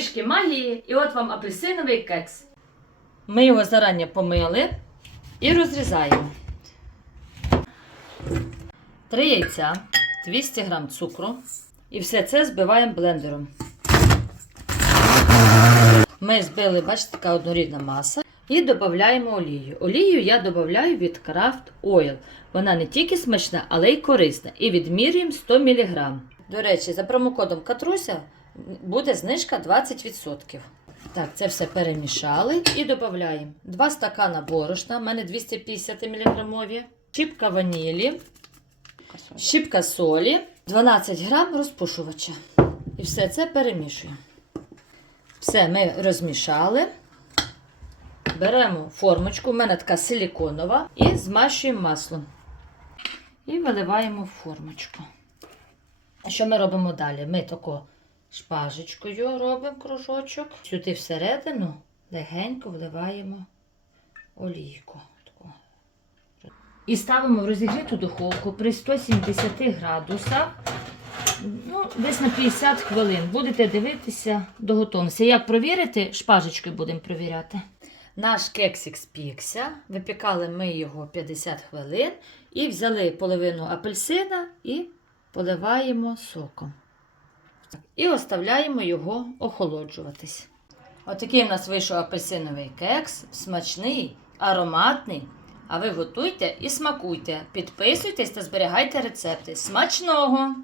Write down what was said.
трішки магії, і от вам апельсиновий кекс. Ми його зарані помили і розрізаємо. 3 яйця, 200 г цукру. І все це збиваємо блендером. Ми збили, бачите, така однорідна маса. І додаємо олію. Олію я додаю від Craft Oil. Вона не тільки смачна, але й корисна. І відмірюємо 100 мг. До речі, за промокодом Катруся буде знижка 20%. Так, це все перемішали і додаємо 2 стакана борошна, в мене 250 мг, щіпка ванілі, щіпка солі, 12 грам розпушувача. І все це перемішуємо. Все ми розмішали. Беремо формочку, у мене така силіконова, і змащуємо маслом. І виливаємо в формочку. Що ми робимо далі? Ми тако шпажечкою робимо кружочок. Сюди всередину легенько вливаємо олійку. І ставимо в розігріту духовку при 170 градусах. Ну, десь на 50 хвилин. Будете дивитися до готовності. Як провірити? Шпажечкою будемо провіряти. Наш кексик спікся. Випікали ми його 50 хвилин і взяли половину апельсина і поливаємо соком. І оставляємо його охолоджуватись. Отакий в нас вийшов апельсиновий кекс, смачний, ароматний. А ви готуйте і смакуйте. Підписуйтесь та зберігайте рецепти. Смачного!